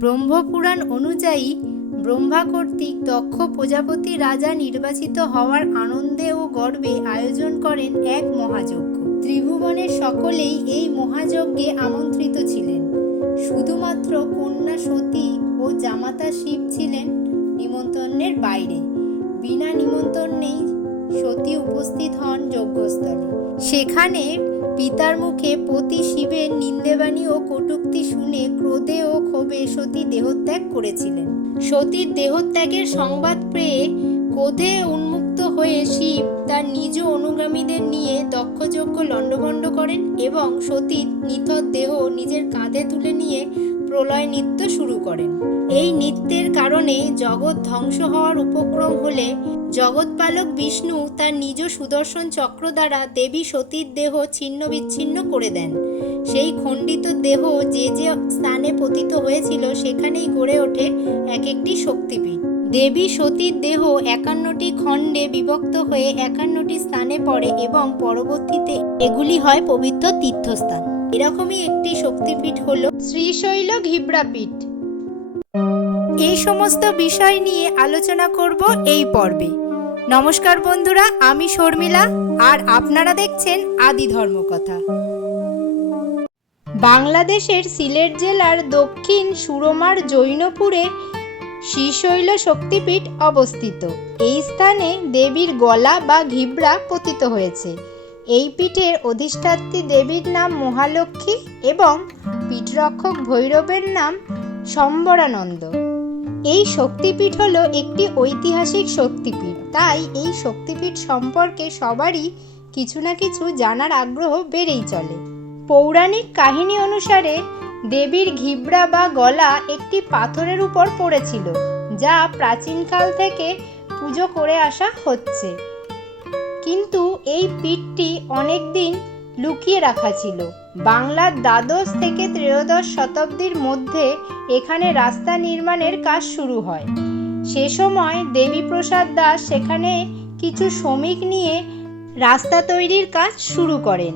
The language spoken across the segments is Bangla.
ব্রহ্মপুরাণ অনুযায়ী ব্রহ্মা কর্তৃক দক্ষ প্রজাপতি রাজা নির্বাচিত হওয়ার আনন্দে ও গর্বে আয়োজন করেন এক মহাযজ্ঞ। ত্রিভুবনের সকলেই এই মহাযজ্ঞে আমন্ত্রিত ছিলেন। শুধুমাত্র কন্যা সতী ও জামাতা শিব ছিলেন নিমন্ত্রণের বাইরে। বিনা নিমন্ত্রণেই সতী উপস্থিত হন যজ্ঞস্থলে। সেখানে পিতার মুখে পতি শিবের নিন্দেবাণী ও কটূক্তি শুনে ক্রোধে ও ক্ষোভে সতী দেহত্যাগ করেছিলেন। সতীর দেহত্যাগের সংবাদ পেয়ে ক্রোধে উন্মুক্ত হয়ে শিব তার নিজ অনুগামীদের নিয়ে দক্ষযজ্ঞ লণ্ডভণ্ড করেন এবং সতীর নিথর দেহ নিজের কাঁধে তুলে নিয়ে প্রলয় নৃত্য শুরু করেন। এই নৃত্যের কারণে জগৎ ধ্বংস হওয়ার উপক্রম হলে জগৎপালক বিষ্ণু তার নিজ সুদর্শন চক্র দ্বারা দেবী সতীর দেহ ছিন্ন বিচ্ছিন্ন করে দেন। সেই খণ্ডিত দেহ যে যে স্থানে পতিত হয়েছিল সেখানেই গড়ে ওঠে এক একটি শক্তিপীঠ। দেবী সতীর দেহ 51টি খণ্ডে বিভক্ত হয়ে 51টি স্থানে পড়ে এবং পরবর্তীতে এগুলি হয় পবিত্র তীর্থস্থান। এরকমই একটি শক্তিপীঠ হল শ্রীশৈল ঘিব্রাপীঠ। এই সমস্ত বিষয় নিয়ে আলোচনা করব এই পর্বে। নমস্কার বন্ধুরা, আমি শর্মিলা আর আপনারা দেখছেন আদি ধর্মকথা। বাংলাদেশের সিলেট জেলার দক্ষিণ সুরমার জৈনপুরে শ্রীশৈল শক্তিপীঠ অবস্থিত। এই স্থানে দেবীর গলা বা ঘিব্রা পতিত হয়েছে। এই পীঠের অধিষ্ঠাত্রী দেবীর নাম মহালক্ষ্মী এবং পীঠরক্ষক ভৈরবের নাম সম্বরানন্দ। এই শক্তিপীঠ হলো একটি ঐতিহাসিক শক্তিপীঠ, তাই এই শক্তিপীঠ সম্পর্কে সবারই কিছু না কিছু জানার আগ্রহ বেড়েই চলে। পৌরাণিক কাহিনী অনুসারে দেবীর ঘিব্রা বা গলা একটি পাথরের উপর পড়েছিল, যা প্রাচীনকাল থেকে পুজো করে আসা হচ্ছে। কিন্তু এই পীঠটি অনেক দিন লুকিয়ে রাখা ছিল। বাংলার দ্বাদশ থেকে ত্রয়োদশ শতাব্দীর মধ্যে এখানে রাস্তা নির্মাণের কাজ শুরু হয়। সে সময় দেবীপ্রসাদ দাস সেখানে কিছু শ্রমিক নিয়ে রাস্তা তৈরির কাজ শুরু করেন।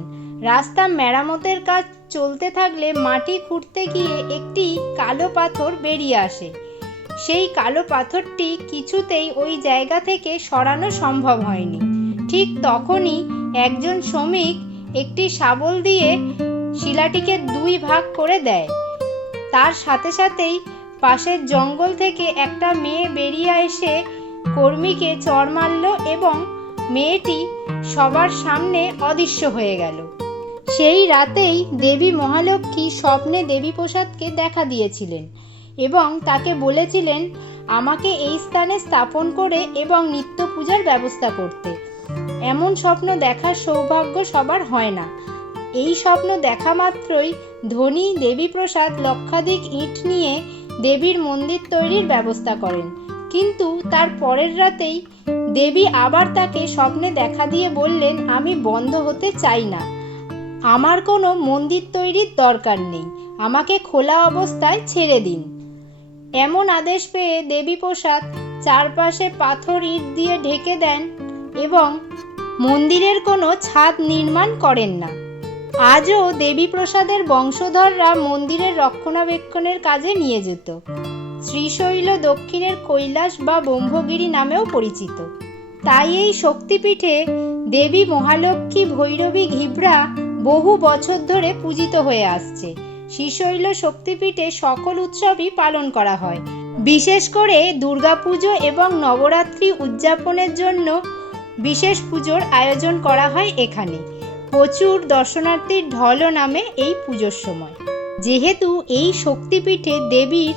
রাস্তা মেরামতের কাজ চলতে থাকলে মাটি খুঁড়তে গিয়ে একটি কালো পাথর বেরিয়ে আসে। সেই কালো পাথরটি কিছুতেই ওই জায়গা থেকে সরানো সম্ভব হয়নি। ঠিক তখনই একজন শ্রমিক একটি শাবল দিয়ে শিলাটিকে 2 ভাগ করে দেয়। তার সাথে সাথেই পাশের জঙ্গল থেকে একটা মেয়ে বেরিয়ে এসে কর্মীকে চড় মারল এবং মেয়েটি সবার সামনে অদৃশ্য হয়ে গেল। সেই রাতেই দেবী মহালক্ষ্মী স্বপ্নে দেবীপ্রসাদকে দেখা দিয়েছিলেন এবং তাকে বলেছিলেন আমাকে এই স্থানে স্থাপন করে এবং নিত্য পূজার ব্যবস্থা করতে। এমন স্বপ্ন দেখার সৌভাগ্য সবার হয় না। এই স্বপ্ন দেখা মাত্রই ধনী দেবীপ্রসাদ লক্ষাধিক ইট নিয়ে দেবীর মন্দির তৈরির ব্যবস্থা করেন। কিন্তু তার পরের রাতেই দেবী আবার তাকে স্বপ্নে দেখা দিয়ে বললেন, আমি বন্ধ হতে চাই না, আমার কোনো মন্দির তৈরির দরকার নেই, আমাকে খোলা অবস্থায় ছেড়ে দিন। এমন আদেশ পেয়ে দেবীপ্রসাদ চারপাশে পাথর ইট দিয়ে ঢেকে দেন এবং মন্দিরের কোনো ছাদ নির্মাণ করেন না। আজও দেবীপ্রসাদের বংশধররা মন্দিরের রক্ষণাবেক্ষণের কাজে নিয়োজিত। শ্রীশৈল দক্ষিণের কৈলাস বা ব্রহ্মগিরি নামেও পরিচিত। তাই এই শক্তিপীঠে দেবী মহালক্ষ্মী ভৈরবী ঘিব্রা বহু বছর ধরে পূজিত হয়ে আসছে। শ্রীশৈল শক্তিপীঠে সকল উৎসবই পালন করা হয়। বিশেষ করে দুর্গাপুজো এবং নবরাত্রি উদযাপনের জন্য বিশেষ পুজোর আয়োজন করা হয় এখানে। প্রচুর দর্শনার্থীর ঢলও নামে এই পুজোর সময়। যেহেতু এই শক্তিপীঠে দেবীর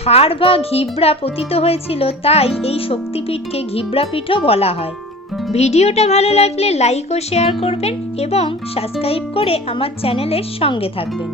ঘাড় বা ঘিব্রা পতিত হয়েছিল, তাই এই শক্তিপীঠকে ঘিব্রাপীঠও বলা হয়। ভিডিওটা ভালো লাগলে লাইক ও শেয়ার করবেন এবং সাবস্ক্রাইব করে আমার চ্যানেলের সঙ্গে থাকবেন।